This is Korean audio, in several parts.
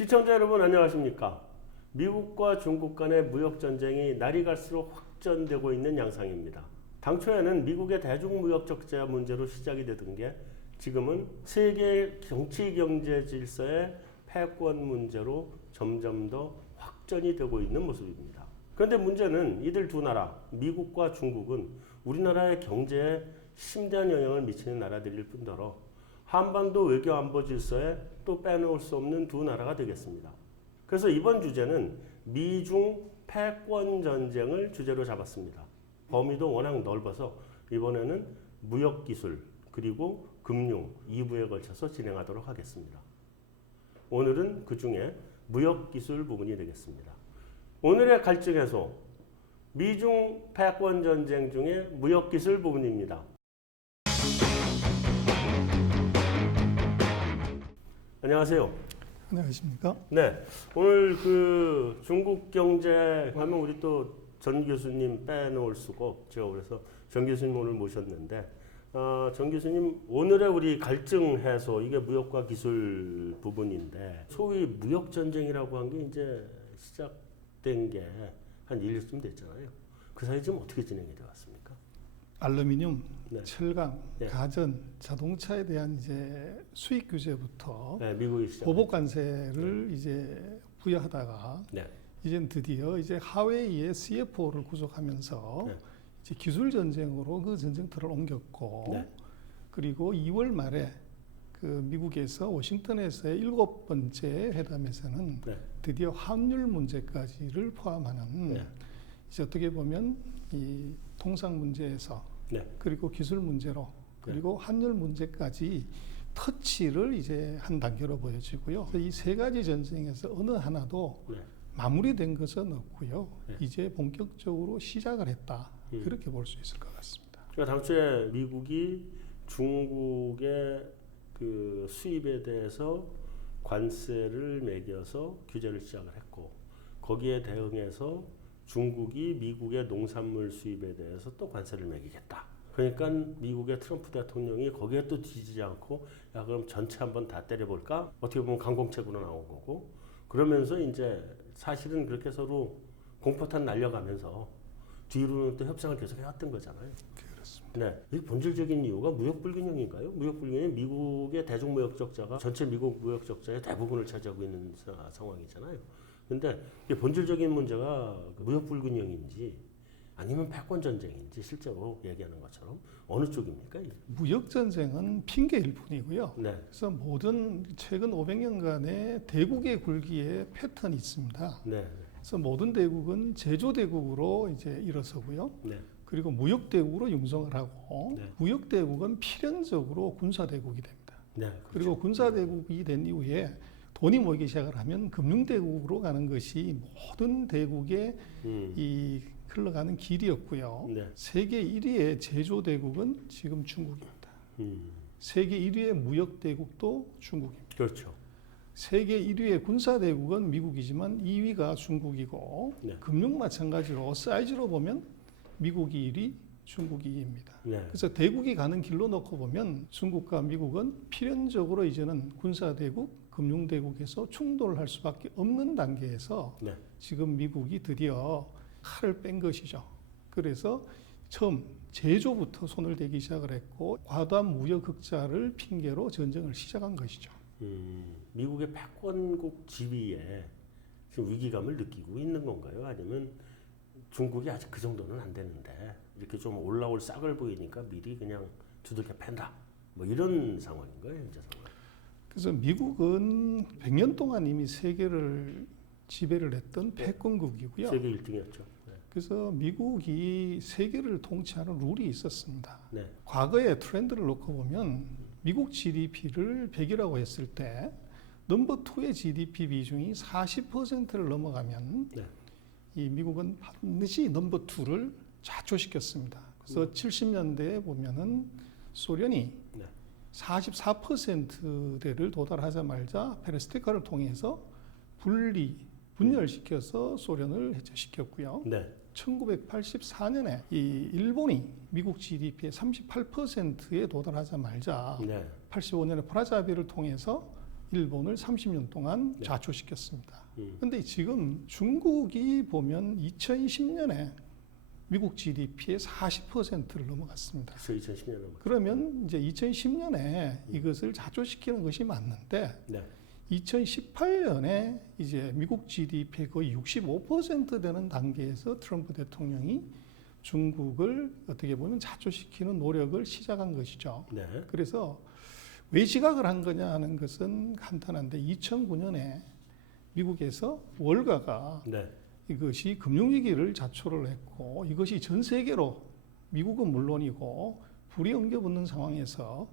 시청자 여러분 안녕하십니까? 미국과 중국 간의 무역전쟁이 날이 갈수록 확전되고 있는 양상입니다. 당초에는 미국의 대중무역 적자 문제로 시작이 되던 게 지금은 세계 정치 경제 질서의 패권 문제로 점점 더 확전이 되고 있는 모습입니다. 그런데 문제는 이들 두 나라, 미국과 중국은 우리나라의 경제에 심대한 영향을 미치는 나라들일 뿐더러 한반도 외교 안보 질서에 또 빼놓을 수 없는 두 나라가 되겠습니다. 그래서 이번 주제는 미중 패권 전쟁을 주제로 잡았습니다. 범위도 워낙 넓어서 이번에는 무역 기술 그리고 금융 2부에 걸쳐서 진행하도록 하겠습니다. 오늘은 그 중에 무역 기술 부분이 되겠습니다. 오늘의 갈증 해소, 미중 패권 전쟁 중에 무역 기술 부분입니다. 안녕하세요. 안녕하십니까? 네, 오늘 그 중국 경제 하면 우리 또 전 교수님 빼놓을 수가 없죠. 그래서 전 교수님 오늘 모셨는데, 전 교수님 오늘의 우리 갈증 해소 이게 무역과 기술 부분인데 소위 무역 전쟁이라고 한 게 이제 시작된 게 한 1년쯤 됐잖아요. 그 사이 지금 어떻게 진행이 되어 왔습니까? 알루미늄, 네. 철강, 네. 가전, 자동차에 대한 이제 수입 규제부터 네, 미국이 시작. 보복 관세를 이제 부여하다가 네. 이젠 드디어 이제 하웨이의 CFO를 구속하면서 네. 이제 기술 전쟁으로 그 전쟁터를 옮겼고 네. 그리고 2월 말에 그 미국에서 워싱턴에서의 7번째 회담에서는 네. 드디어 환율 문제까지를 포함하는 네. 이제 어떻게 보면 이 통상 문제에서 네. 그리고 기술 문제로 그리고 환율 문제까지 터치를 이제 한 단계로 보여지고요. 이 세 가지 전쟁에서 어느 하나도 네. 마무리된 것은 없고요. 네. 이제 본격적으로 시작을 했다. 그렇게 볼 수 있을 것 같습니다. 그러니까 당초에 미국이 중국의 그 수입에 대해서 관세를 매겨서 규제를 시작을 했고 거기에 대응해서 중국이 미국의 농산물 수입에 대해서 또 관세를 매기겠다. 그러니까 미국의 트럼프 대통령이 거기에 또 뒤지지 않고 야 그럼 전체 한번 다 때려볼까? 어떻게 보면 강공책으로 나온 거고 그러면서 이제 사실은 그렇게 서로 공포탄 날려가면서 뒤로는 또 협상을 계속 해왔던 거잖아요. 그렇습니다. 네, 이 본질적인 이유가 무역 불균형인가요? 무역 불균형이 미국의 대중 무역 적자가 전체 미국 무역 적자의 대부분을 차지하고 있는 상황이잖아요. 근데 이게 본질적인 문제가 무역 불균형인지 아니면 패권 전쟁인지 실제로 얘기하는 것처럼 어느 쪽입니까? 무역 전쟁은 핑계일 뿐이고요. 네, 그래서 모든 최근 500년간의 대국의 굴기에 패턴이 있습니다. 네, 그래서 모든 대국은 제조 대국으로 이제 일어서고요. 네, 그리고 무역 대국으로 융성을 하고 네. 무역 대국은 필연적으로 군사 대국이 됩니다. 네. 그렇죠. 그리고 군사 대국이 된 이후에 돈이 모이기 시작을 하면 금융 대국으로 가는 것이 모든 대국의 이 흘러가는 길이었고요. 네. 세계 1위의 제조 대국은 지금 중국입니다. 세계 1위의 무역 대국도 중국입니다. 그렇죠. 세계 1위의 군사 대국은 미국이지만 2위가 중국이고 네. 금융 마찬가지로 사이즈로 보면 미국이 1위, 중국이 2위입니다. 네, 그래서 대국이 가는 길로 놓고 보면 중국과 미국은 필연적으로 이제는 군사 대국, 금융 대국에서 충돌을 할 수밖에 없는 단계에서 네. 지금 미국이 드디어 칼을 뺀 것이죠. 그래서 처음 제조부터 손을 대기 시작을 했고 과도한 무역 흑자를 핑계로 전쟁을 시작한 것이죠. 미국의 패권국 지위에 지금 위기감을 느끼고 있는 건가요? 아니면 중국이 아직 그 정도는 안 되는데 이렇게 좀 올라올 싹을 보이니까 미리 그냥 두들겨 팬다. 뭐 이런 상황인 거예요, 현재 상황. 그래서 미국은 100년 동안 이미 세계를 지배를 했던 패권국이고요. 세계 1등이었죠. 네. 그래서 미국이 세계를 통치하는 룰이 있었습니다. 네. 과거의 트렌드를 놓고 보면 미국 GDP를 100이라고 했을 때 넘버 2의 GDP 비중이 40%를 넘어가면 네. 이 미국은 반드시 넘버 2를 좌초시켰습니다. 그래서 70년대에 보면은 소련이 네. 44%대를 도달하자마자 페레스트로이카를 통해서 분열시켜서 소련을 해체시켰고요. 네. 1984년에 이 일본이 미국 GDP의 38%에 도달하자마자 네. 85년에 프라자 합의를 통해서 일본을 30년 동안 네. 좌초시켰습니다. 그런데 지금 중국이 보면 2010년에 미국 GDP의 40%를 넘어갔습니다. 그래서 2010년에 그러면 이제 2010년에 이것을 좌초시키는 것이 맞는데 네. 2018년에 이제 미국 GDP의 거의 65% 되는 단계에서 트럼프 대통령이 중국을 어떻게 보면 좌초시키는 노력을 시작한 것이죠. 네. 그래서 왜 지각을 한 거냐 하는 것은 간단한데 2009년에 미국에서 월가가 네. 이것이 금융위기를 자초를 했고 이것이 전 세계로 미국은 물론이고 불이 엉겨붙는 상황에서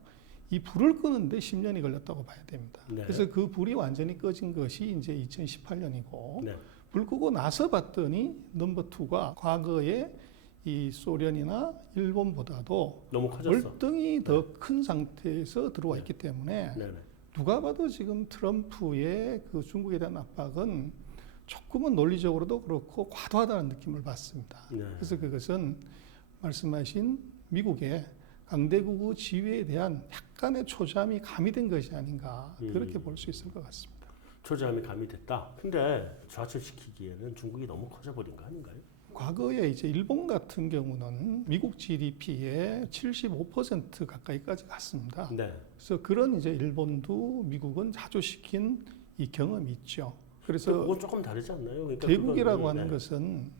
이 불을 끄는데 10년이 걸렸다고 봐야 됩니다. 네. 그래서 그 불이 완전히 꺼진 것이 이제 2018년이고 네. 불 끄고 나서 봤더니 넘버 2가 과거에 이 소련이나 일본보다도 너무 커졌어. 월등히 더 큰 상태에서 들어와 있기 때문에 네. 네. 누가 봐도 지금 트럼프의 그 중국에 대한 압박은 조금은 논리적으로도 그렇고 과도하다는 느낌을 받습니다. 네. 그래서 그것은 말씀하신 미국의 강대국의 지위에 대한 약간의 초잠이 가미된 것이 아닌가 그렇게 볼 수 있을 것 같습니다. 초점이 가미됐다. 근데 좌초시키기에는 중국이 너무 커져버린 거 아닌가요? 과거에 이제 일본 같은 경우는 미국 GDP의 75% 가까이까지 갔습니다. 네. 그래서 그런 이제 일본도 미국은 자조시킨 이 경험이 있죠. 그래서 그건 조금 다르지 않나요? 그러니까 대국이라고 그거는, 하는 네. 것은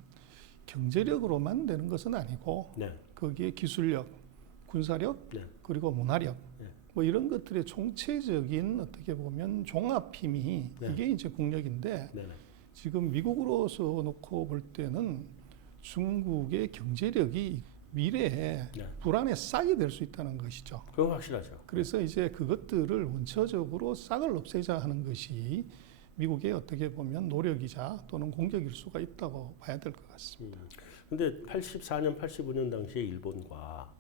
경제력으로만 되는 것은 아니고 네. 거기에 기술력, 군사력, 네. 그리고 문화력 네. 뭐 이런 것들의 총체적인 어떻게 보면 종합 힘이 네. 이게 이제 국력인데 네. 지금 미국으로서 놓고 볼 때는 중국의 경제력이 미래에 네. 불안의 싹이 될 수 있다는 것이죠. 그건 확실하죠. 그래서 이제 그것들을 원초적으로 싹을 없애자 하는 것이 미국의 어떻게 보면 노력이자 또는 공격일 수가 있다고 봐야 될 것 같습니다. 근데 84년, 85년 당시에 일본과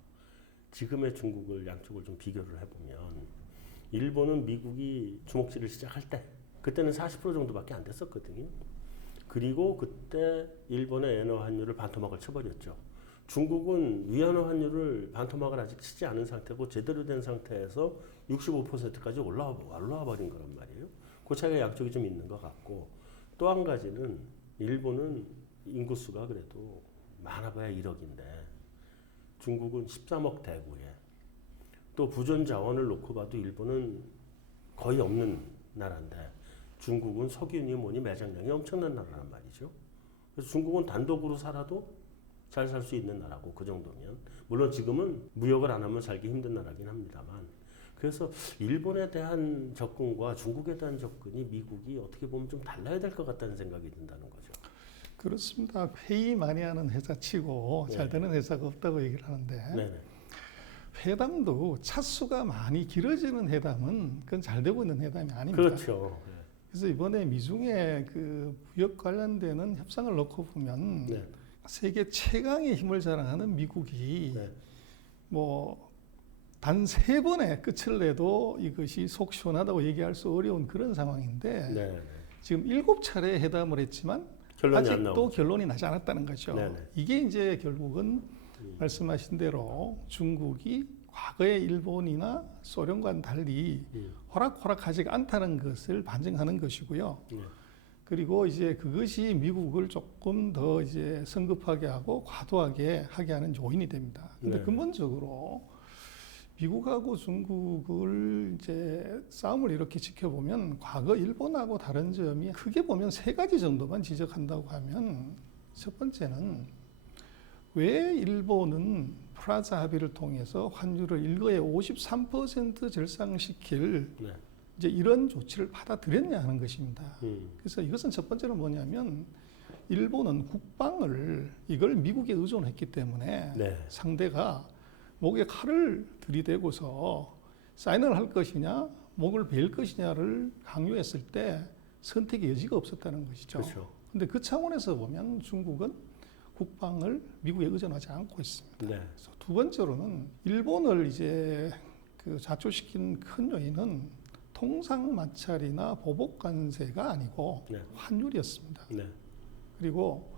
지금의 중국을 양쪽을 좀 비교를 해보면 일본은 미국이 주먹질을 시작할 때 그때는 40% 정도밖에 안 됐었거든요. 그리고 그때 일본의 엔화 환율을 반토막을 쳐버렸죠. 중국은 위안화 환율을 반토막을 아직 치지 않은 상태고 제대로 된 상태에서 65%까지 올라와 버린 거란 말이에요. 그 차이가 양쪽이 좀 있는 것 같고 또 한 가지는 일본은 인구수가 그래도 많아봐야 1억인데 중국은 13억 대구에 또 부전 자원을 놓고 봐도 일본은 거의 없는 나라인데 중국은 석유니 뭐니 매장량이 엄청난 나라란 말이죠. 그래서 중국은 단독으로 살아도 잘 살 수 있는 나라고 그 정도면 물론 지금은 무역을 안 하면 살기 힘든 나라긴 합니다만 그래서 일본에 대한 접근과 중국에 대한 접근이 미국이 어떻게 보면 좀 달라야 될 것 같다는 생각이 든다는 거죠. 그렇습니다. 회의 많이 하는 회사치고 잘 되는 회사가 없다고 얘기를 하는데 네네. 회담도 차수가 많이 길어지는 회담은 그건 잘 되고 있는 회담이 아닙니다. 그렇죠. 그래서 이번에 미중의 그 무역 관련되는 협상을 놓고 보면 네. 세계 최강의 힘을 자랑하는 미국이 네. 뭐 단 3번의 끝을 내도 이것이 속 시원하다고 얘기할 수 어려운 그런 상황인데 네. 지금 7차례 회담을 했지만 결론이 안 아직도 나오고. 결론이 나지 않았다는 거죠. 네네. 이게 이제 결국은 말씀하신 대로 중국이 과거의 일본이나 소련과는 달리 호락호락하지 않다는 것을 반증하는 것이고요. 네. 그리고 이제 그것이 미국을 조금 더 이제 성급하게 하고 과도하게 하게 하는 요인이 됩니다. 근데 네. 근본적으로 미국하고 중국을 이제 싸움을 이렇게 지켜보면 과거 일본하고 다른 점이 크게 보면 3가지 정도만 지적한다고 하면 첫 번째는 왜 일본은 프라자 합의를 통해서 환율을 일거에 53% 절상시킬 네. 이제 이런 조치를 받아들였냐 하는 것입니다. 음. 그래서 이것은 첫 번째로 뭐냐면 일본은 국방을 이걸 미국에 의존했기 때문에 네. 상대가 목에 칼을 들이대고서 사인을 할 것이냐 목을 베일 것이냐를 강요했을 때 선택의 여지가 없었다는 것이죠. 그렇죠. 근데 그 차원에서 보면 중국은 국방을 미국에 의존하지 않고 있습니다. 네. 그래서 두 번째로는 일본을 이제 그 좌초시킨 큰 요인은 통상 마찰이나 보복 관세가 아니고 네. 환율이었습니다. 네. 그리고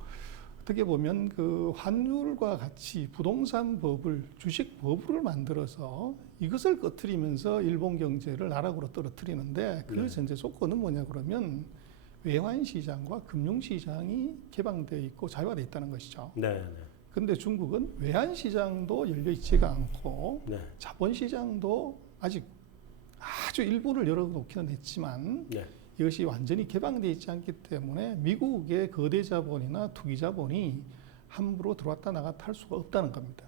어떻게 보면 그 환율과 같이 부동산 법을 주식 법을 만들어서 이것을 꺼트리면서 일본 경제를 나락으로 떨어뜨리는데 그 네. 전제 조건은 뭐냐 그러면 외환 시장과 금융 시장이 개방되어 있고 자유화되어 있다는 것이죠. 네, 그런데 중국은 외환 시장도 열려 있지가 않고 네, 자본 시장도 아직 아주 일부를 열어놓기는 했지만 네, 이것이 완전히 개방되어 있지 않기 때문에 미국의 거대 자본이나 투기 자본이 함부로 들어왔다 나갔다 할 수가 없다는 겁니다.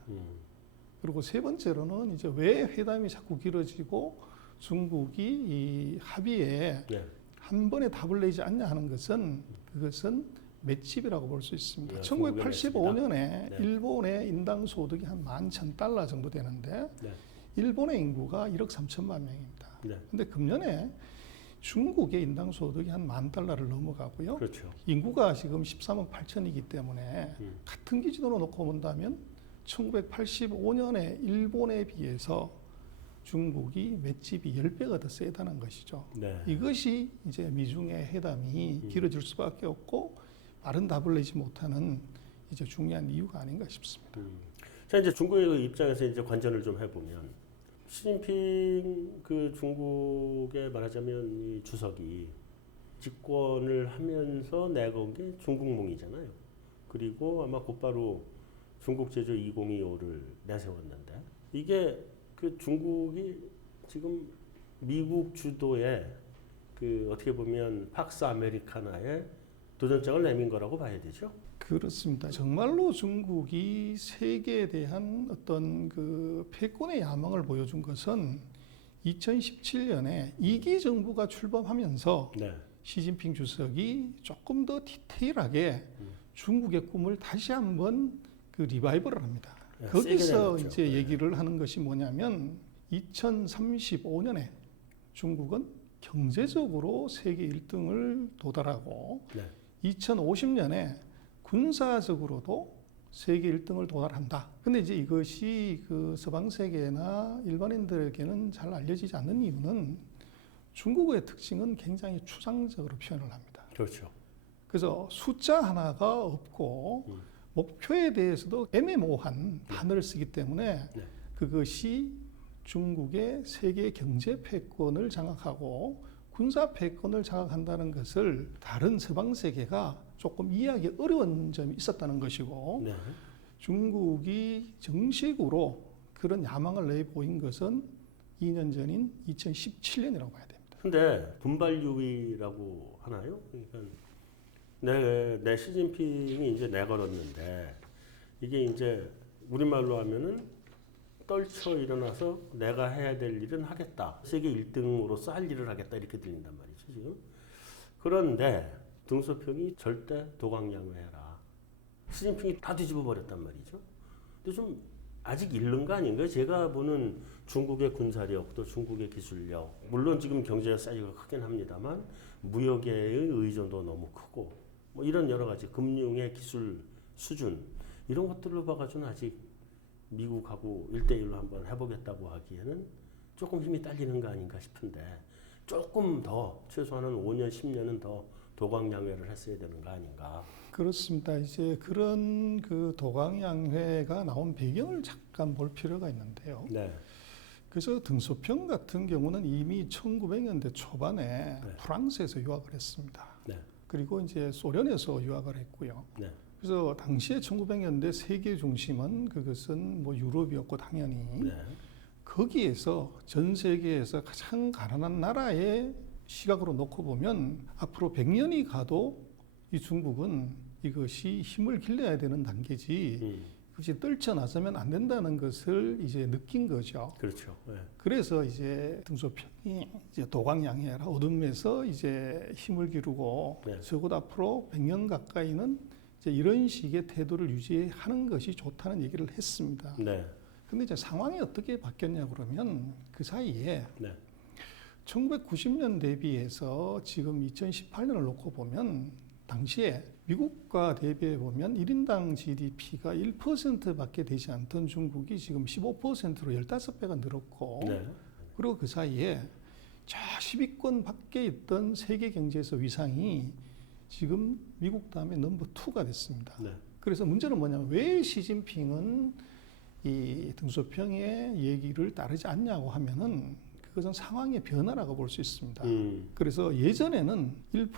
그리고 세 번째로는 이제 왜 회담이 자꾸 길어지고 중국이 이 합의에 네. 한 번에 답을 내지 않냐 하는 것은 그것은 맷집이라고 볼 수 있습니다. 네, 1985년에 네. 일본의 인당 소득이 한 $11,000 정도 되는데 네. 일본의 인구가 1억 3천만 명입니다. 네. 근데 금년에 중국의 인당 소득이 한 $10,000를 넘어가고요. 그렇죠. 인구가 지금 13억 8천이기 때문에 같은 기준으로 놓고 본다면 1985년에 일본에 비해서 중국이 맷집이 10배가 더 세다는 것이죠. 네. 이것이 이제 미중의 회담이 길어질 수밖에 없고 빠른 답을 내지 못하는 이제 중요한 이유가 아닌가 싶습니다. 자, 이제 중국의 입장에서 이제 관전을 좀 해보면 시진핑 그 중국의 말하자면 이 주석이 집권을 하면서 내건 게 중국몽이잖아요. 그리고 아마 곧바로 중국 제조 2025를 내세웠는데 이게 그 중국이 지금 미국 주도의 그 어떻게 보면 팍스 아메리카나의 도전장을 내민 거라고 봐야 되죠. 그렇습니다. 정말로 중국이 세계에 대한 어떤 그 패권의 야망을 보여준 것은 2017년에 2기 정부가 출범하면서 네. 시진핑 주석이 조금 더 디테일하게 중국의 꿈을 다시 한번 그 리바이벌을 합니다. 네, 거기서 세게 이제 내놨죠. 얘기를 하는 것이 뭐냐면 2035년에 중국은 경제적으로 세계 1등을 도달하고 네. 2050년에 군사적으로도 세계 1등을 도달한다. 근데 이제 이것이 그 서방 세계나 일반인들에게는 잘 알려지지 않는 이유는 중국의 특징은 굉장히 추상적으로 표현을 합니다. 그렇죠. 그래서 숫자 하나가 없고 목표에 대해서도 애매모호한 단어를 쓰기 때문에 네. 그것이 중국의 세계 경제 패권을 장악하고 군사 패권을 장악한다는 것을 다른 서방 세계가 조금 이해하기 어려운 점이 있었다는 것이고 네. 중국이 정식으로 그런 야망을 내보인 것은 2년 전인 2017년이라고 봐야 됩니다. 근데 분발유의라고 하나요? 그러니까 내 시진핑이 이제 내걸었는데 이게 이제 우리말로 하면은 떨쳐 일어나서 내가 해야 될 일은 하겠다. 세계 1등으로서 할 일을 하겠다. 이렇게 들린단 말이죠, 지금. 그런데 등소평이 절대 도강양회해라. 시진핑이 다 뒤집어 버렸단 말이죠. 근데 좀 아직 잃는 거 아닌가요? 제가 보는 중국의 군사력 또 중국의 기술력, 물론 지금 경제 사이즈가 크긴 합니다만 무역의 의존도 너무 크고 뭐 이런 여러 가지 금융의 기술 수준 이런 것들로 봐가지고는 아직 미국하고 1대1로 한번 해보겠다고 하기에는 조금 힘이 딸리는 거 아닌가 싶은데 조금 더 최소한은 5년, 10년은 더 도강양회를 했어야 되는 거 아닌가. 그렇습니다. 이제 그런 그 도강양회가 나온 배경을 잠깐 볼 필요가 있는데요. 네. 그래서 등소평 같은 경우는 이미 1900년대 초반에 네. 프랑스에서 유학을 했습니다. 네. 그리고 이제 소련에서 유학을 했고요. 네. 그래서 당시에 1900년대 세계 중심은 그것은 뭐 유럽이었고 당연히 네. 거기에서 전 세계에서 가장 가난한 나라의 시각으로 놓고 보면 앞으로 100년이 가도 이 중국은 이것이 힘을 길러야 되는 단계지 그것이 떨쳐나서면 안 된다는 것을 이제 느낀 거죠. 그렇죠. 네. 그래서 이제 등소평이 이제 도강양회라 어둠에서 이제 힘을 기르고 네. 적어도 앞으로 100년 가까이는 이제 이런 식의 태도를 유지하는 것이 좋다는 얘기를 했습니다. 네. 근데 이제 상황이 어떻게 바뀌었냐 그러면 그 사이에 네. 1990년 대비해서 지금 2018년을 놓고 보면 당시에 미국과 대비해 보면 1인당 GDP가 1%밖에 되지 않던 중국이 지금 15%로 15배가 늘었고 네. 그리고 그 사이에 저 10위권 밖에 있던 세계 경제에서 위상이 지금 미국 다음에 넘버 2가 됐습니다. 네. 그래서 문제는 뭐냐면 왜 시진핑은 이 등소평의 얘기를 따르지 않냐고 하면은 그것은 상황의 변화라고 볼 수 있습니다. 그래서 예전에는 1%,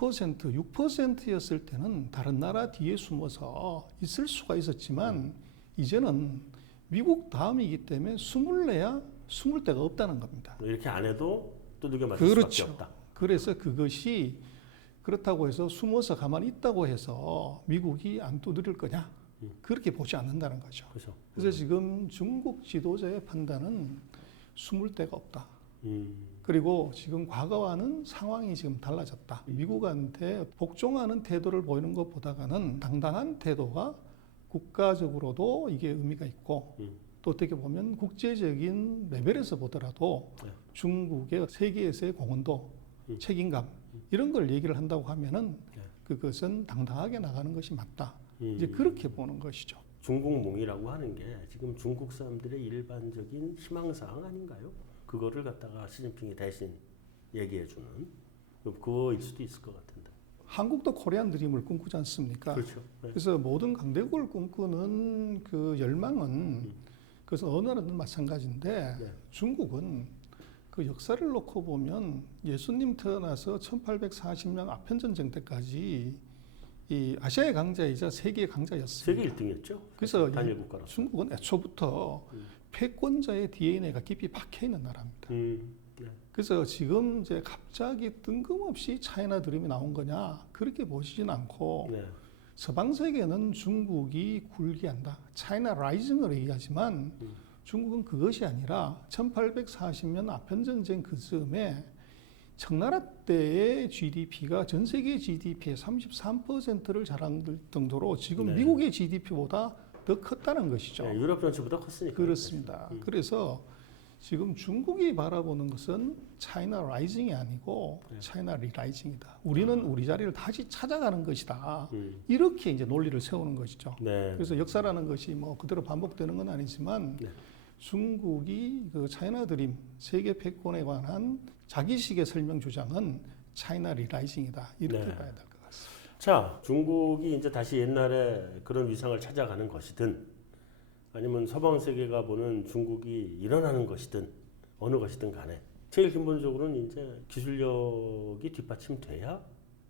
6%였을 때는 다른 나라 뒤에 숨어서 있을 수가 있었지만 이제는 미국 다음이기 때문에 숨을래야 숨을 데가 없다는 겁니다. 이렇게 안 해도 두들겨 맞을 그렇죠. 수밖에 없다. 그래서 그것이 그렇다고 해서 숨어서 가만히 있다고 해서 미국이 안 두드릴 거냐? 그렇게 보지 않는다는 거죠. 그렇죠. 그래서 지금 중국 지도자의 판단은 숨을 데가 없다. 그리고 지금 과거와는 상황이 지금 달라졌다. 미국한테 복종하는 태도를 보이는 것보다는 당당한 태도가 국가적으로도 이게 의미가 있고 또 어떻게 보면 국제적인 레벨에서 보더라도 네. 중국의 세계에서의 공헌도 책임감 이런 걸 얘기를 한다고 하면은 네. 그것은 당당하게 나가는 것이 맞다. 이제 그렇게 보는 것이죠. 중국몽이라고 하는 게 지금 중국 사람들의 일반적인 희망사항 아닌가요? 그거를 갖다가 시진핑이 대신 얘기해주는 그거일 수도 있을 것 같은데. 한국도 코리안 드림을 꿈꾸지 않습니까? 그렇죠. 네. 그래서 모든 강대국을 꿈꾸는 그 열망은 그것은 어느 나라든 마찬가지인데 네. 중국은 그 역사를 놓고 보면 예수님 태어나서 1840년 아편전쟁 때까지 이 아시아의 강자이자 세계의 강자였습니다. 세계 1등이었죠. 그래서 단일 국가로. 중국은 애초부터 패권자의 DNA가 깊이 박혀 있는 나라입니다. 네. 그래서 지금 이제 갑자기 뜬금없이 차이나 드림이 나온 거냐 그렇게 보시진 않고 네. 서방 세계는 중국이 굴기한다. 차이나 라이징을 얘기하지만 중국은 그것이 아니라 1840년 아편전쟁 그 즈음에 청나라 때의 GDP가 전 세계 GDP의 33%를 자랑할 정도로 지금 네. 미국의 GDP보다 더 컸다는 것이죠. 네, 유럽 전체보다 컸으니까. 그렇습니다. 그래서 지금 중국이 바라보는 것은 차이나 라이징이 아니고 네. 차이나 리라이징이다. 우리는 우리 자리를 다시 찾아가는 것이다. 음. 이렇게 이제 논리를 세우는 것이죠. 네. 그래서 역사라는 것이 뭐 그대로 반복되는 건 아니지만 네. 중국이 그 차이나 드림 세계 패권에 관한 자기식의 설명 주장은 차이나 리라이징이다. 이렇게 네. 봐야 될 것 같습니다. 자, 중국이 이제 다시 옛날에 그런 위상을 찾아가는 것이든 아니면 서방 세계가 보는 중국이 일어나는 것이든 어느 것이든 간에 제일 근본적으로는 이제 기술력이 뒷받침돼야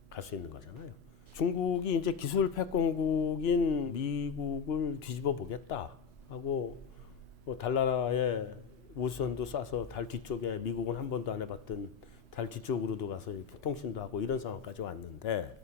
갈 수 있는 거잖아요. 중국이 이제 기술 패권국인 미국을 뒤집어 보겠다 하고 뭐 달나라에 우주선도 쏴서 달 뒤쪽에 미국은 한 번도 안 해봤던 달 뒤쪽으로도 가서 이렇게 통신도 하고 이런 상황까지 왔는데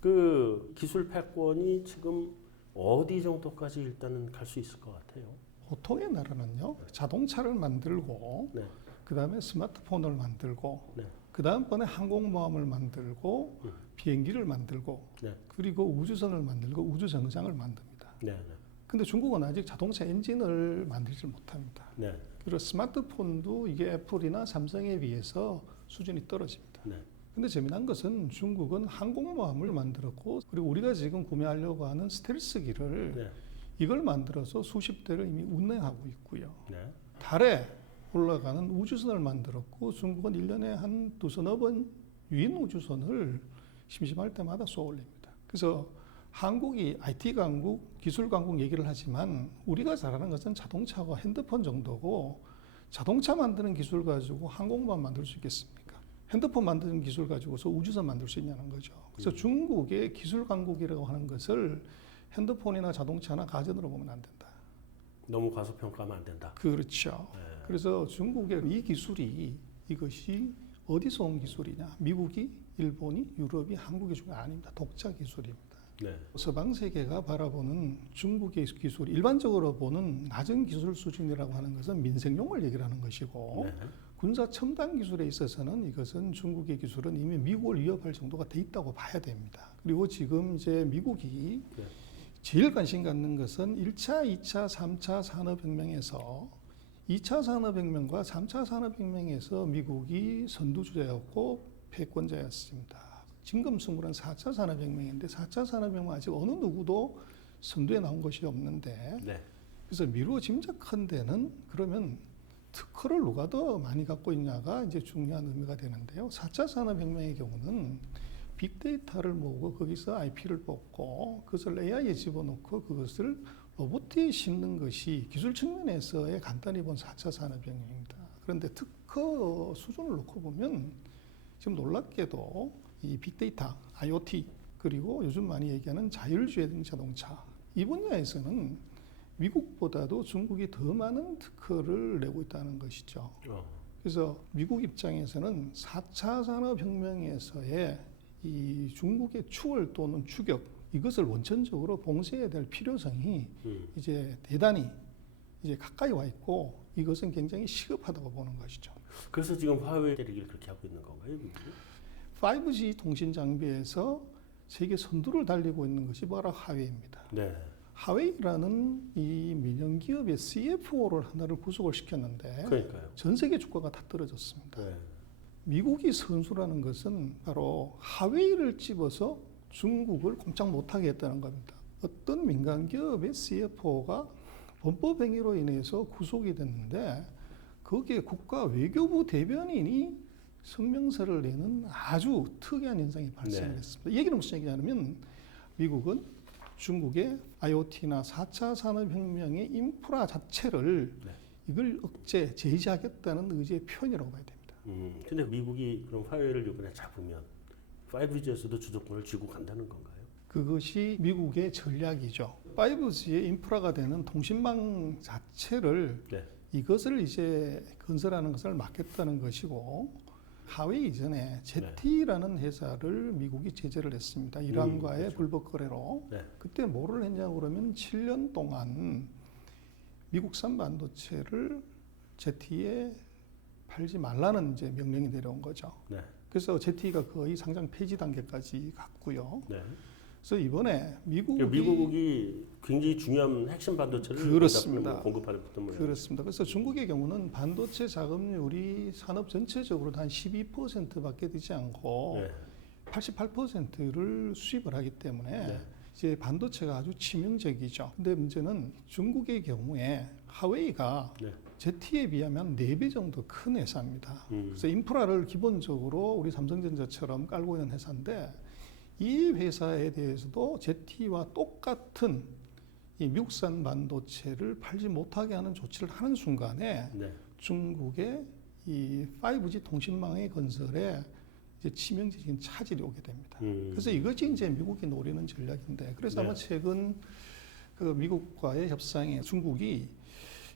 그 기술 패권이 지금 어디 정도까지 일단은 갈 수 있을 것 같아요. 보통의 나라는요 자동차를 만들고 네. 그 다음에 스마트폰을 만들고 네. 그 다음번에 항공모함을 만들고 비행기를 만들고 네. 그리고 우주선을 만들고 우주정거장을 만듭니다. 네. 네. 근데 중국은 아직 자동차 엔진을 만들지 못합니다. 네. 그리고 스마트폰도 이게 애플이나 삼성에 비해서 수준이 떨어집니다. 네. 근데 재미난 것은 중국은 항공모함을 만들었고 그리고 우리가 지금 구매하려고 하는 스텔스기를 네. 이걸 만들어서 수십 대를 이미 운행하고 있고요. 네. 달에 올라가는 우주선을 만들었고 중국은 1년에 한 두서너 번 유인 우주선을 심심할 때마다 쏘아 올립니다. 그래서 한국이 IT 강국, 기술 강국 얘기를 하지만 우리가 잘하는 것은 자동차와 핸드폰 정도고 자동차 만드는 기술 가지고 항공모함 만들 수 있겠습니까? 핸드폰 만드는 기술 가지고서 우주선 만들 수 있냐는 거죠. 그래서 중국의 기술 강국이라고 하는 것을 핸드폰이나 자동차나 가전으로 보면 안 된다. 너무 과소평가하면 안 된다. 그렇죠. 네. 그래서 중국의 이 기술이 이것이 어디서 온 기술이냐? 미국이, 일본이, 유럽이, 한국이 준 게 아닙니다. 독자 기술입니다. 네. 서방 세계가 바라보는 중국의 기술, 일반적으로 보는 낮은 기술 수준이라고 하는 것은 민생용을 얘기를 하는 것이고 네. 군사 첨단 기술에 있어서는 이것은 중국의 기술은 이미 미국을 위협할 정도가 돼 있다고 봐야 됩니다. 그리고 지금 이제 미국이 네. 제일 관심 갖는 것은 1차, 2차, 3차 산업혁명에서 2차 산업혁명과 3차 산업혁명에서 미국이 선두주자였고 패권자였습니다. 진검승부는 4차 산업혁명인데 4차 산업혁명 아직 어느 누구도 선두에 나온 것이 없는데 네. 그래서 미루어 짐작한 데는 그러면 특허를 누가 더 많이 갖고 있냐가 이제 중요한 의미가 되는데요. 4차 산업혁명의 경우는 빅데이터를 모으고 거기서 IP를 뽑고 그것을 AI에 집어넣고 그것을 로봇에 심는 것이 기술 측면에서의 간단히 본 4차 산업혁명입니다. 그런데 특허 수준을 놓고 보면 지금 놀랍게도 이 빅데이터, IoT 그리고 요즘 많이 얘기하는 자율주행 자동차 이 분야에서는 미국보다도 중국이 더 많은 특허를 내고 있다는 것이죠. 그래서 미국 입장에서는 4차 산업혁명에서의 이 중국의 추월 또는 추격 이것을 원천적으로 봉쇄해야 될 필요성이 이제 대단히 이제 가까이 와 있고 이것은 굉장히 시급하다고 보는 것이죠. 그래서 지금 화웨이 때리기를 그렇게 하고 있는 건가요? 5G 통신 장비에서 세계 선두를 달리고 있는 것이 바로 화웨이입니다. 네. 화웨이라는 이 민영 기업의 CFO를 하나를 구속을 시켰는데 그러니까요. 전 세계 주가가 다 떨어졌습니다. 네. 미국이 선수라는 것은 바로 화웨이를 집어서 중국을 꼼짝 못하게 했다는 겁니다. 어떤 민간 기업의 CFO가 범법 행위로 인해서 구속이 됐는데 거기에 국가 외교부 대변인이 성명서를 내는 아주 특이한 현상이 발생했습니다. 이 얘기는 무슨 얘기냐면 미국은 중국의 IoT나 4차 산업혁명의 인프라 자체를 이걸 억제, 제지하겠다는 의지의 표현이라고 봐야 됩니다. 근데 미국이 그럼 화웨이를 이번에 잡으면 5G에서도 주도권을 쥐고 간다는 건가요? 그것이 미국의 전략이죠. 5G의 인프라가 되는 통신망 자체를 이것을 이제 건설하는 것을 막겠다는 것이고 화웨이 이전에 ZT라는 회사를 미국이 제재를 했습니다. 이란과의 그렇죠. 불법 거래로. 그때 뭐를 했냐고 그러면 7년 동안 미국산 반도체를 ZT에 팔지 말라는 이제 명령이 내려온 거죠. 그래서 ZT가 거의 상장 폐지 단계까지 갔고요. 그래서 이번에 미국이 굉장히 중요한 핵심 반도체를 그렇습니다. 공급하는 부분을 그렇습니다. 그래서 중국의 경우는 반도체 자금률이 산업 전체적으로 한 12%밖에 되지 않고 88%를 수입을 하기 때문에 이제 반도체가 아주 치명적이죠. 근데 문제는 중국의 경우에 화웨이가 ZT에 비하면 4배 정도 큰 회사입니다. 그래서 인프라를 기본적으로 우리 삼성전자처럼 깔고 있는 회사인데 이 회사에 대해서도 ZT와 똑같은 이 미국산 반도체를 팔지 못하게 하는 조치를 하는 순간에 중국의 이 5G 통신망의 건설에 이제 치명적인 차질이 오게 됩니다. 그래서 이것이 이제 미국이 노리는 전략인데 그래서 아마 최근 그 미국과의 협상에 중국이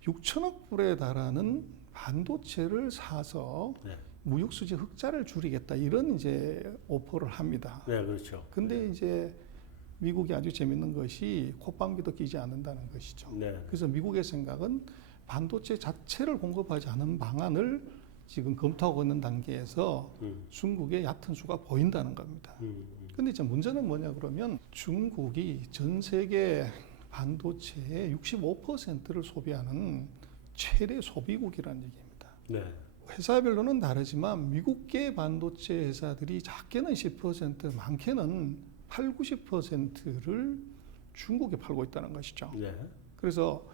6천억 불에 달하는 반도체를 사서 무역 수지 흑자를 줄이겠다 이런 이제 오퍼를 합니다. 그렇죠. 근데 이제 미국이 아주 재밌는 것이 콧방귀도 끼지 않는다는 것이죠. 그래서 미국의 생각은 반도체 자체를 공급하지 않은 방안을 지금 검토하고 있는 단계에서 중국의 얕은 수가 보인다는 겁니다. 근데 이제 문제는 뭐냐 그러면 중국이 전 세계 반도체의 65%를 소비하는 최대 소비국이라는 얘기입니다. 회사별로는 다르지만 미국계 반도체 회사들이 작게는 10%, 많게는 8, 90%를 중국에 팔고 있다는 것이죠. 그래서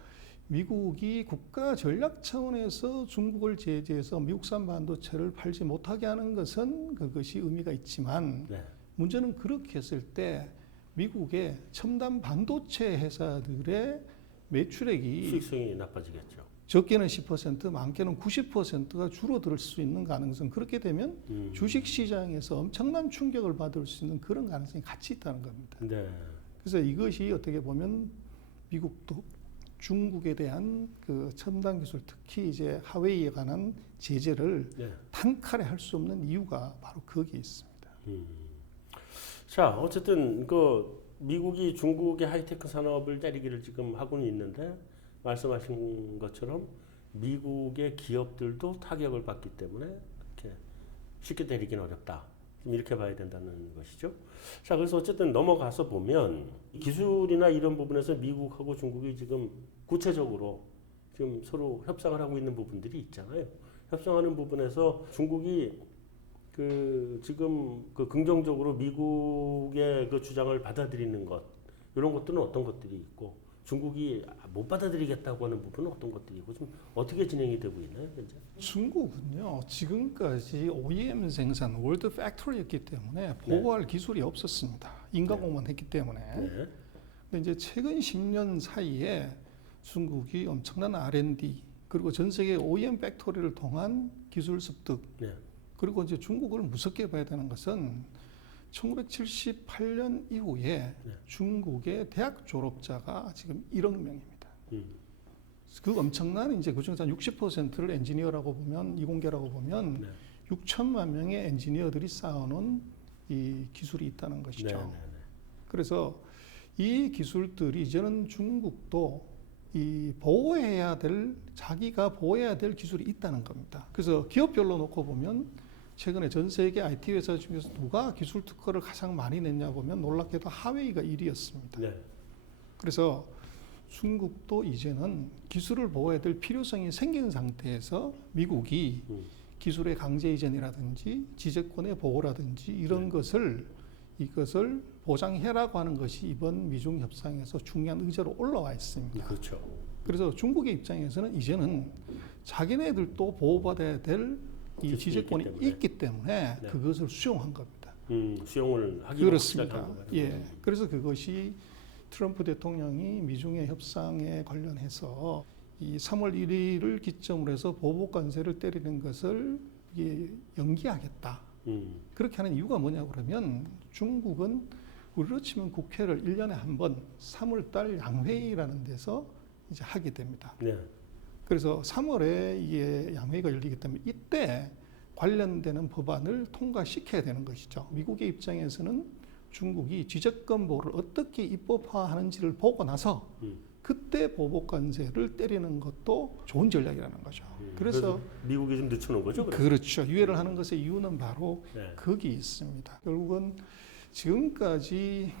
미국이 국가 전략 차원에서 중국을 제재해서 미국산 반도체를 팔지 못하게 하는 것은 그것이 의미가 있지만 문제는 그렇게 했을 때 미국의 첨단 반도체 회사들의 매출액이 수익성이 나빠지겠죠. 적게는 10%, 많게는 90%가 줄어들 수 있는 가능성. 그렇게 되면 주식시장에서 엄청난 충격을 받을 수 있는 그런 가능성이 같이 있다는 겁니다. 그래서 이것이 어떻게 보면 미국도 중국에 대한 그 첨단 기술, 특히 이제 화웨이에 관한 제재를 단칼에 할 수 없는 이유가 바로 거기에 있습니다. 자, 어쨌든 그 미국이 중국의 하이테크 산업을 때리기를 지금 하고는 있는데 말씀하신 것처럼 미국의 기업들도 타격을 받기 때문에 이렇게 쉽게 때리기는 어렵다. 이렇게 봐야 된다는 것이죠. 자, 그래서 어쨌든 넘어가서 보면 기술이나 이런 부분에서 미국하고 중국이 지금 구체적으로 지금 서로 협상을 하고 있는 부분들이 있잖아요. 협상하는 부분에서 중국이 지금 긍정적으로 미국의 그 주장을 받아들이는 것 이런 것들은 어떤 것들이 있고 중국이 못 받아들이겠다고 하는 부분은 어떤 것들이고 좀 어떻게 진행이 되고 있나요, 현재? 중국은요, 지금까지 OEM 생산 월드 팩토리였기 때문에 보호할 기술이 없었습니다. 인가공만 했기 때문에. 네. 근데 이제 최근 10년 사이에 중국이 엄청난 R&D 그리고 전 세계 OEM 팩토리를 통한 기술 습득 네. 그리고 이제 중국을 무섭게 봐야 되는 것은 1978년 이후에 네. 중국의 대학 졸업자가 지금 1억 명입니다. 음. 그 엄청난 이제 그중에서 한 60%를 엔지니어라고 보면 이공계라고 보면 네. 6천만 명의 엔지니어들이 쌓아놓은 이 기술이 있다는 것이죠. 네, 네, 네. 그래서 이 기술들이 이제는 중국도 이 자기가 보호해야 될 기술이 있다는 겁니다. 그래서 기업별로 놓고 보면 최근에 전 세계 IT 회사 중에서 누가 기술 특허를 가장 많이 냈냐 보면 놀랍게도 하웨이가 1위였습니다. 네. 그래서 중국도 이제는 기술을 보호해야 될 필요성이 생긴 상태에서 미국이 기술의 강제 이전이라든지 지재권의 보호라든지 이런 이것을 보장해라고 하는 것이 이번 미중 협상에서 중요한 의제로 올라와 있습니다. 그렇죠. 그래서 중국의 입장에서는 이제는 자기네들도 보호받아야 될 이 지재권이 있기 때문에 네. 그것을 수용한 겁니다. 수용을 하기로 그렇습니다. 시작한 거예요. 예, 그래서 그것이 트럼프 대통령이 미중의 협상에 관련해서 이 3월 1일을 기점으로 해서 보복 관세를 때리는 것을 연기하겠다. 그렇게 하는 이유가 뭐냐 그러면 중국은 우리로 치면 국회를 1년에 한 번 3월 달 양회의라는 데서 이제 하게 됩니다. 네. 그래서 3월에 이게 양회의가 열리기 때문에 이때 관련되는 법안을 통과시켜야 되는 것이죠. 미국의 입장에서는 중국이 지재권 보호를 어떻게 입법화하는지를 보고 나서 그때 보복 관세를 때리는 것도 좋은 전략이라는 거죠. 그래서 미국이 좀 늦춰놓은 거죠? 그렇죠. 유예를 하는 것의 이유는 바로 네. 거기 있습니다. 결국은 지금까지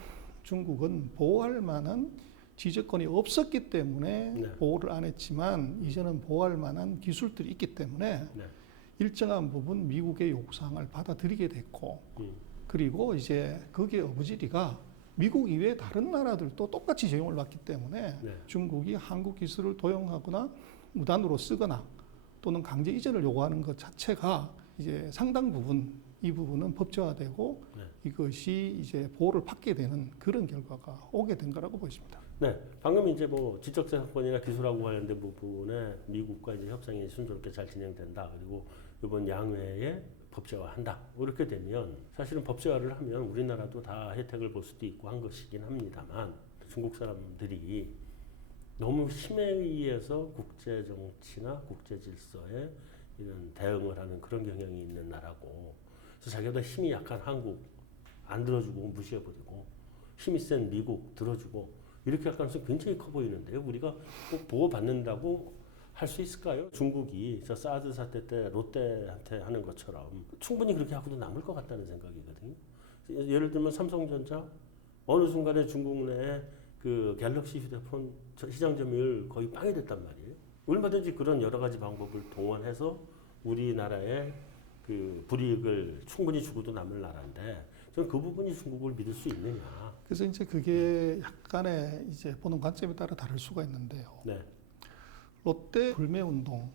중국은 보호할 만한 지재권이 없었기 때문에 네. 보호를 안 했지만 이제는 보호할 만한 기술들이 있기 때문에 네. 일정한 부분 미국의 요구사항을 받아들이게 됐고 그리고 이제 거기에 어부지리가 미국 이외의 다른 나라들도 똑같이 적용을 받기 때문에 네. 중국이 한국 기술을 도용하거나 무단으로 쓰거나 또는 강제 이전을 요구하는 것 자체가 이제 상당 부분 이 부분은 법제화되고 네. 이것이 이제 보호를 받게 되는 그런 결과가 오게 된 거라고 보십니다. 네, 방금 이제 뭐 지적재산권이나 기술하고 관련된 부분에 미국과 이제 협상이 순조롭게 잘 진행된다. 그리고 이번 양회에 법제화한다. 이렇게 되면 사실은 법제화를 하면 우리나라도 다 혜택을 볼 수도 있고 한 것이긴 합니다만 중국 사람들이 너무 힘에 의해서 국제 정치나 국제 질서에 이런 대응을 하는 그런 경향이 있는 나라고, 그래서 자기보다 힘이 약한 한국 안 들어주고 무시해버리고 힘이 센 미국 들어주고 이렇게 할 가능성이 굉장히 커 보이는데요. 우리가 꼭 보호받는다고 할 수 있을까요? 중국이 저 사드 사태 때 롯데한테 하는 것처럼 충분히 그렇게 하고도 남을 것 같다는 생각이거든요. 예를 들면 삼성전자 어느 순간에 중국 내에 그 갤럭시 휴대폰 시장 점유율 거의 빵이 됐단 말이에요. 얼마든지 그런 여러 가지 방법을 동원해서 우리나라의 그 불이익을 충분히 주고도 남을 나라인데 저는 그 부분이 중국을 믿을 수 있느냐. 그래서 이제 그게 약간의 이제 보는 관점에 따라 다를 수가 있는데요. 네. 롯데 불매 운동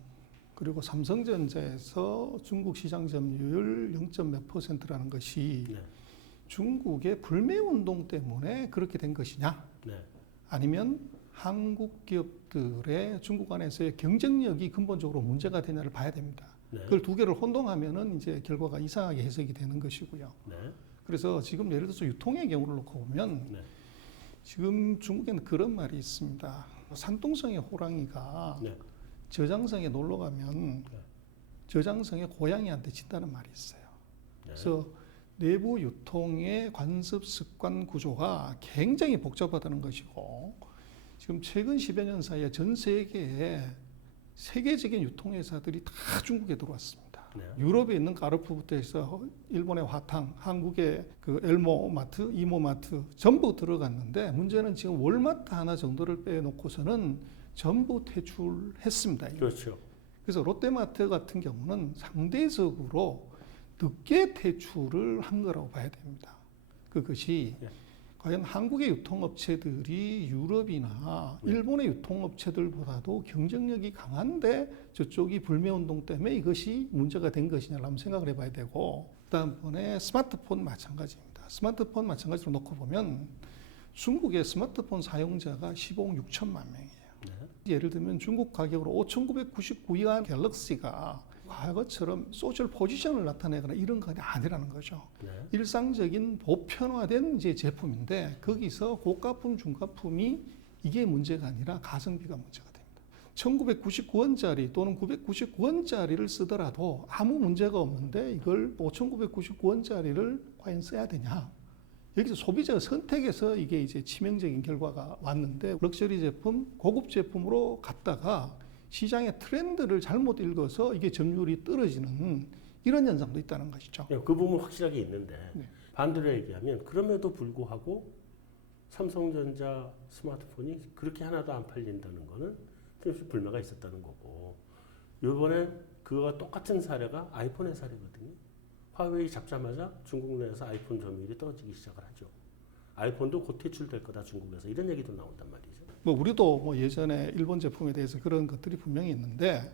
그리고 삼성전자에서 중국 시장 점유율 0.몇 %라는 것이 네. 중국의 불매 운동 때문에 그렇게 된 것이냐? 네. 아니면 한국 기업들의 중국 안에서의 경쟁력이 근본적으로 문제가 되냐를 봐야 됩니다. 네. 그걸 두 개를 혼동하면은 이제 결과가 이상하게 해석이 되는 것이고요. 네. 그래서 지금 예를 들어서 유통의 경우를 놓고 보면 네. 지금 중국에는 그런 말이 있습니다. 산둥성의 호랑이가 네. 저장성에 놀러 가면 저장성의 고양이한테 친다는 말이 있어요. 네. 그래서 내부 유통의 관습 습관 구조가 굉장히 복잡하다는 것이고 지금 최근 10여 년 사이에 전 세계에 세계적인 유통회사들이 다 중국에 들어왔습니다. 네. 유럽에 있는 가르푸부터 해서 일본의 화탕, 한국의 그 엘모마트, 이모마트 전부 들어갔는데 문제는 지금 월마트 하나 정도를 빼놓고서는 전부 퇴출했습니다. 그렇죠. 그래서 롯데마트 같은 경우는 상대적으로 늦게 퇴출을 한 거라고 봐야 됩니다. 그것이 네. 과연 한국의 유통업체들이 유럽이나 일본의 유통업체들보다도 경쟁력이 강한데 저쪽이 불매운동 때문에 이것이 문제가 된 것이냐를 한번 생각을 해봐야 되고, 그다음번에 스마트폰 마찬가지입니다. 스마트폰 마찬가지로 놓고 보면 중국의 스마트폰 사용자가 15억 6천만 명이에요. 예를 들면 중국 가격으로 5,999위안 갤럭시가 과거처럼 소셜 포지션을 나타내거나 이런 건 아니라는 거죠. 일상적인 보편화된 이제 제품인데 거기서 고가품, 중가품이 이게 문제가 아니라 가성비가 문제가 됩니다. 1,999원짜리 또는 999원짜리를 쓰더라도 아무 문제가 없는데 이걸 5,999원짜리를 과연 써야 되냐? 여기서 소비자 선택에서 이게 이제 치명적인 결과가 왔는데, 럭셔리 제품, 고급 제품으로 갔다가 시장의 트렌드를 잘못 읽어서 이게 점유율이 떨어지는 이런 현상도 있다는 것이죠. 그 부분 확실하게 있는데 반대로 얘기하면 그럼에도 불구하고 삼성전자 스마트폰이 그렇게 하나도 안 팔린다는 거는 틀림없이 불매가 있었다는 거고, 이번에 그와 똑같은 사례가 아이폰의 사례거든요. 화웨이 잡자마자 중국 내에서 아이폰 점유율이 떨어지기 시작을 하죠. 아이폰도 곧 퇴출될 거다 중국에서, 이런 얘기도 나온단 말이죠. 뭐 우리도 뭐 예전에 일본 제품에 대해서 그런 것들이 분명히 있는데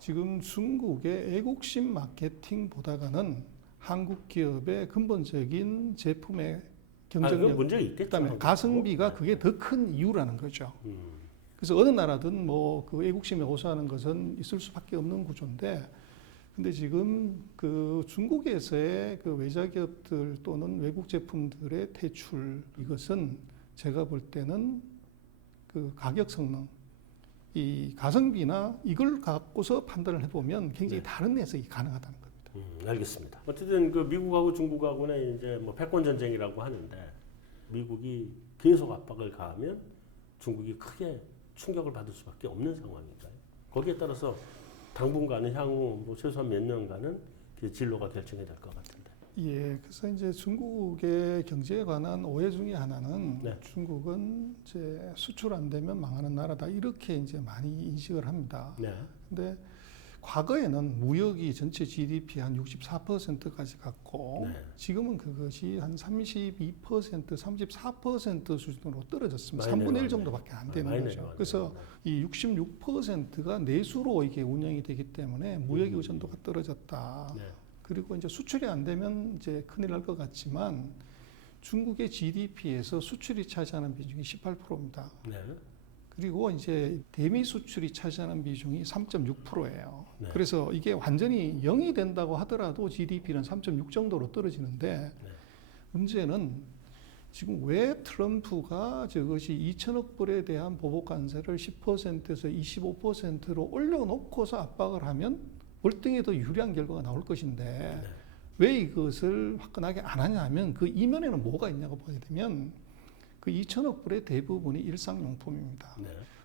지금 중국의 애국심 마케팅보다가는 한국 기업의 근본적인 제품의 경쟁력, 문제가 있겠죠. 그다음에 가성비가 그게 더 큰 이유라는 거죠. 그래서 어느 나라든 뭐 그 애국심에 호소하는 것은 있을 수밖에 없는 구조인데, 근데 지금 그 중국에서의 그 외자 기업들 또는 외국 제품들의 퇴출, 이것은 제가 볼 때는 그 가격 성능, 이 가성비나 이걸 갖고서 판단을 해보면 굉장히 다른 해석이 가능하다는 겁니다. 알겠습니다. 어쨌든 그 미국하고 중국하고는 이제 뭐 패권 전쟁이라고 하는데, 미국이 계속 압박을 가하면 중국이 크게 충격을 받을 수밖에 없는 상황인가요? 거기에 따라서 당분간은 향후 뭐 최소한 몇 년간은 그 진로가 결정이 될 것 같은데. 예, 그래서 이제 중국의 경제에 관한 오해 중에 하나는 중국은 이제 수출 안 되면 망하는 나라다, 이렇게 이제 많이 인식을 합니다. 근데 과거에는 무역이 전체 GDP 한 64%까지 갔고 지금은 그것이 한 32%, 34% 수준으로 떨어졌습니다. 3분의 1 정도밖에 안 되는 거죠. 그래서 이 66%가 내수로 이게 운영이 되기 때문에 무역 의존도가 떨어졌다. 그리고 이제 수출이 안 되면 이제 큰일 날 것 같지만 중국의 GDP에서 수출이 차지하는 비중이 18%입니다. 그리고 이제 대미 수출이 차지하는 비중이 3.6%예요. 그래서 이게 완전히 0이 된다고 하더라도 GDP는 3.6 정도로 떨어지는데, 문제는 지금 왜 트럼프가 저것이 2천억 불에 대한 보복 관세를 10%에서 25%로 올려놓고서 압박을 하면 월등히 더 유리한 결과가 나올 것인데 왜 이것을 화끈하게 안 하냐 하면 그 이면에는 뭐가 있냐고 보게 되면 그 2천억 불의 대부분이 일상용품입니다.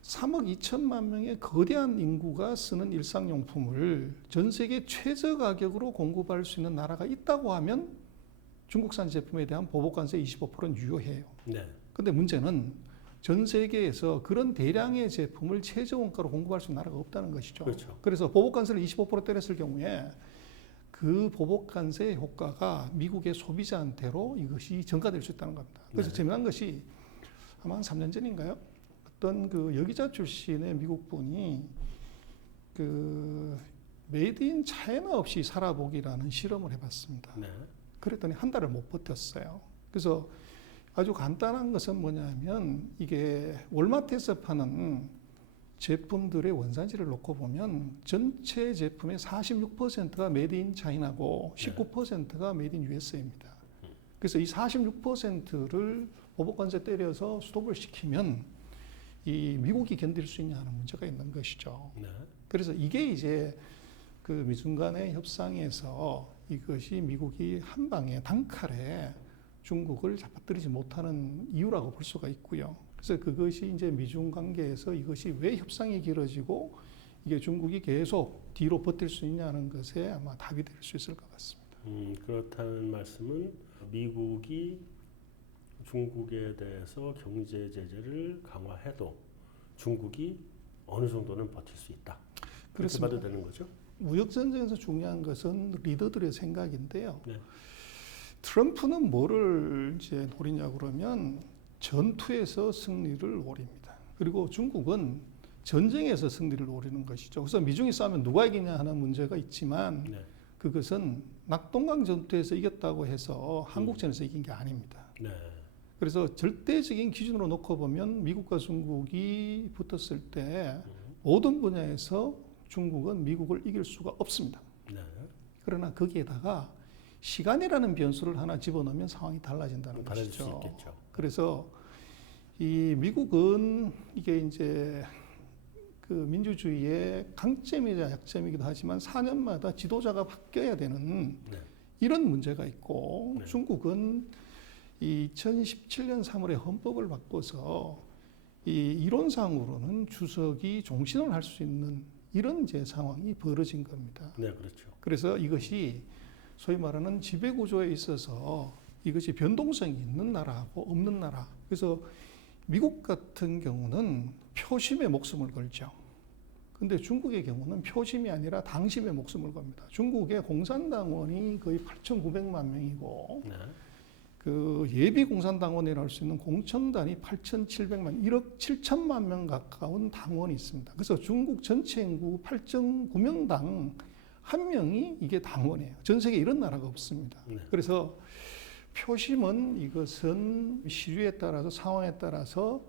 3억 2천만 명의 거대한 인구가 쓰는 일상용품을 전 세계 최저 가격으로 공급할 수 있는 나라가 있다고 하면 중국산 제품에 대한 보복관세 25%는 유효해요. 근데 문제는 전 세계에서 그런 대량의 제품을 최저 원가로 공급할 수 있는 나라가 없다는 것이죠. 그래서 보복관세를 25% 때렸을 경우에 그 보복관세의 효과가 미국의 소비자한테로 이것이 전가될 수 있다는 겁니다. 그래서 재미난 것이 아마 한 3년 전인가요? 어떤 그 여기자 출신의 미국 분이 그 메이드 인 차이나 없이 살아보기라는 실험을 해봤습니다. 그랬더니 한 달을 못 버텼어요. 그래서 아주 간단한 것은 뭐냐면 이게 월마트에서 파는 제품들의 원산지를 놓고 보면 전체 제품의 46%가 메이드 인 차이나고 19%가 메이드 인 USA입니다. 그래서 이 46%를 보복관세 때려서 스톱을 시키면 이 미국이 견딜 수 있냐 하는 문제가 있는 것이죠. 그래서 이게 이제 그 미중 간의 협상에서 이것이 미국이 한 방에 단칼에 중국을 잡아뜨리지 못하는 이유라고 볼 수가 있고요. 그래서 그것이 이제 미중 관계에서 이것이 왜 협상이 길어지고 이게 중국이 계속 뒤로 버틸 수 있냐는 것에 아마 답이 될 수 있을 것 같습니다. 그렇다는 말씀은 미국이 중국에 대해서 경제 제재를 강화해도 중국이 어느 정도는 버틸 수 있다. 그렇게 봐도 되는 거죠? 무역 전쟁에서 중요한 것은 리더들의 생각인데요. 트럼프는 뭐를 이제 노리냐 그러면 전투에서 승리를 노립니다. 그리고 중국은 전쟁에서 승리를 노리는 것이죠. 그래서 미중이 싸우면 누가 이기냐 하는 문제가 있지만 네. 그것은 낙동강 전투에서 이겼다고 해서 한국전에서 이긴 게 아닙니다. 네. 그래서 절대적인 기준으로 놓고 보면 미국과 중국이 붙었을 때 모든 분야에서 중국은 미국을 이길 수가 없습니다. 네. 그러나 거기에다가 시간이라는 변수를 하나 집어넣으면 상황이 달라진다는 달라질 수 것이죠. 있겠죠. 그래서 이 미국은 이게 이제 그 민주주의의 강점이자 약점이기도 하지만 4년마다 지도자가 바뀌어야 되는 네. 이런 문제가 있고 네. 중국은 2017년 3월에 헌법을 바꿔서 이 이론상으로는 주석이 종신을 할 수 있는 이런 이제 상황이 벌어진 겁니다. 네, 그렇죠. 그래서 이것이 소위 말하는 지배구조에 있어서 이것이 변동성이 있는 나라하고 없는 나라. 그래서 미국 같은 경우는 표심에 목숨을 걸죠. 근데 중국의 경우는 표심이 아니라 당심에 목숨을 겁니다. 중국의 공산당원이 거의 8,900만 명이고 네. 그 예비 공산당원이라 할 수 있는 공천단이 8,700만, 1억 7천만 명 가까운 당원이 있습니다. 그래서 중국 전체 인구 8.9명당 한 명이 이게 당원이에요. 전 세계에 이런 나라가 없습니다. 네. 그래서 표심은 이것은 시류에 따라서 상황에 따라서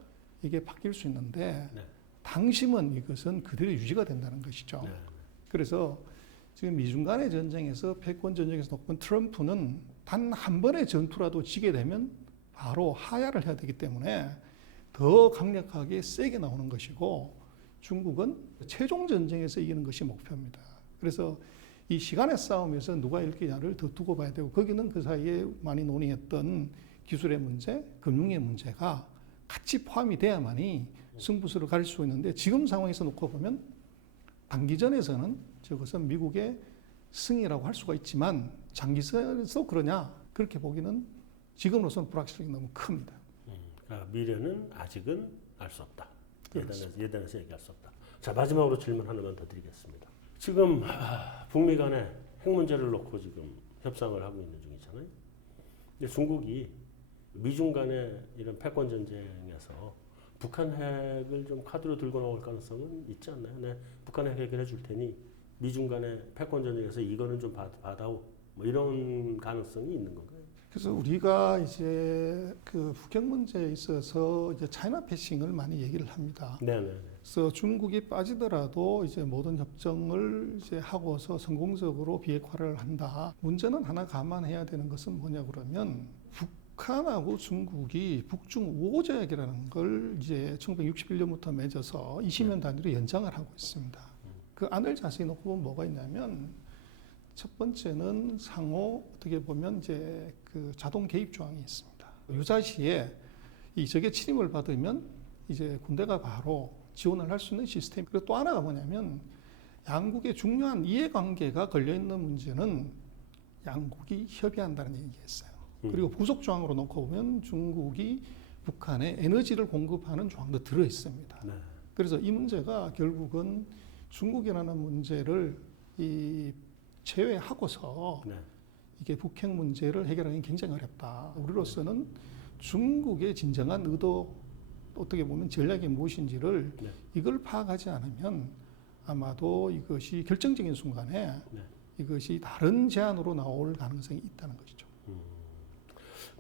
이게 바뀔 수 있는데 네. 당심은 이것은 그대로 유지가 된다는 것이죠. 네. 그래서 지금 미중 간의 전쟁에서 패권 전쟁에서 놓고 트럼프는 단 한 번의 전투라도 지게 되면 바로 하야를 해야 되기 때문에 더 강력하게 세게 나오는 것이고 중국은 최종 전쟁에서 이기는 것이 목표입니다. 그래서 이 시간의 싸움에서 누가 이기냐를 더 두고 봐야 되고 거기는 그 사이에 많이 논의했던 기술의 문제, 금융의 문제가 같이 포함이 돼야만이 승부수를 가릴 수 있는데 지금 상황에서 놓고 보면 단기전에서는 저것은 미국의 승이라고 할 수가 있지만 장기전에서 그러냐 그렇게 보기는 지금으로서는 불확실성이 너무 큽니다. 그러니까 미래는 아직은 알 수 없다. 그렇습니다. 예단해서 얘기할 수 없다. 자, 마지막으로 질문 하나만 더 드리겠습니다. 지금 북미 간에 핵 문제를 놓고 지금 협상을 하고 있는 중이잖아요. 근데 중국이 미중 간의 이런 패권 전쟁에서 북한 핵을 좀 카드로 들고 나올 가능성은 있지 않나요? 네, 북한 핵 해결해 줄 테니 미중 간의 패권 전쟁에서 이거는 좀 받아오. 뭐 이런 가능성이 있는 건가요? 그래서 우리가 이제 그 북핵 문제에 있어서 이제 차이나 패싱을 많이 얘기를 합니다. 네네. 그래서 중국이 빠지더라도 이제 모든 협정을 이제 하고서 성공적으로 비핵화를 한다. 문제는 하나 감안해야 되는 것은 뭐냐 그러면 북한하고 중국이 북중 우호조약이라는 걸 이제 1961년부터 맺어서 20년 단위로 연장을 하고 있습니다. 그 안을 자세히 놓고 보면 뭐가 있냐면 첫 번째는 상호 어떻게 보면 이제 그 자동 개입 조항이 있습니다. 유사시에 이 적의 침입을 받으면 이제 군대가 바로 지원을 할 수 있는 시스템. 그리고 또 하나가 뭐냐면 양국의 중요한 이해관계가 걸려 있는 문제는 양국이 협의한다는 얘기였어요. 그리고 부속 조항으로 놓고 보면 중국이 북한에 에너지를 공급하는 조항도 들어 있습니다. 네. 그래서 이 문제가 결국은 중국이라는 문제를 이 제외하고서 네. 이게 북핵 문제를 해결하기 굉장히 어렵다. 우리로서는 중국의 진정한 의도 어떻게 보면 전략이 무엇인지를 네. 이걸 파악하지 않으면 아마도 이것이 결정적인 순간에 네. 이것이 다른 제안으로 나올 가능성이 있다는 것이죠.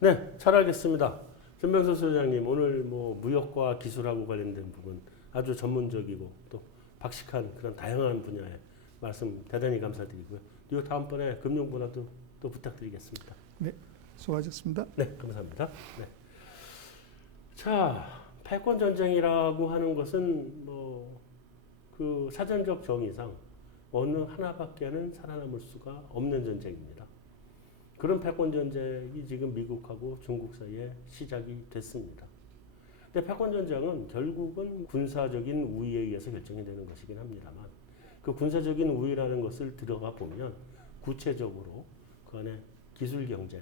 네, 잘 알겠습니다. 전병서 소장님 오늘 뭐 무역과 기술하고 관련된 부분 아주 전문적이고 또 박식한 그런 다양한 분야의 말씀 대단히 감사드리고요. 이 다음번에 금융분야도 또 부탁드리겠습니다. 네, 수고하셨습니다. 네, 감사합니다. 네. 자, 패권 전쟁이라고 하는 것은 뭐 그 사전적 정의상 어느 하나밖에는 살아남을 수가 없는 전쟁입니다. 그런 패권 전쟁이 지금 미국하고 중국 사이에 시작이 됐습니다. 근데 패권 전쟁은 결국은 군사적인 우위에 의해서 결정이 되는 것이긴 합니다만 그 군사적인 우위라는 것을 들어가 보면 구체적으로 그 안에 기술 경쟁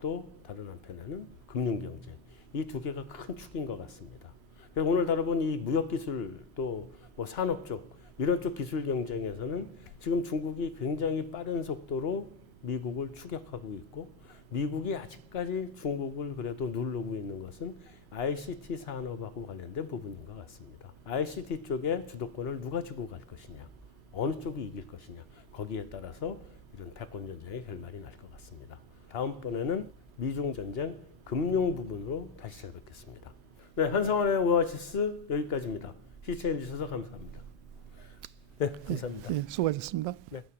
또 다른 한편에는 금융 경쟁 이 두 개가 큰 축인 것 같습니다. 그래서 오늘 다뤄본 이 무역 기술 또 뭐 산업 쪽 이런 쪽 기술 경쟁에서는 지금 중국이 굉장히 빠른 속도로 미국을 추격하고 있고 미국이 아직까지 중국을 그래도 누르고 있는 것은 ICT 산업하고 관련된 부분인 것 같습니다. ICT 쪽에 주도권을 누가 쥐고 갈 것이냐, 어느 쪽이 이길 것이냐, 거기에 따라서 이런 패권 전쟁의 결말이 날 것 같습니다. 다음번에는 미중 전쟁 금융 부분으로 다시 찾아뵙겠습니다. 네, 한성원의 오아시스 여기까지입니다. 시청해 주셔서 감사합니다. 네, 감사합니다. 예, 수고하셨습니다. 네.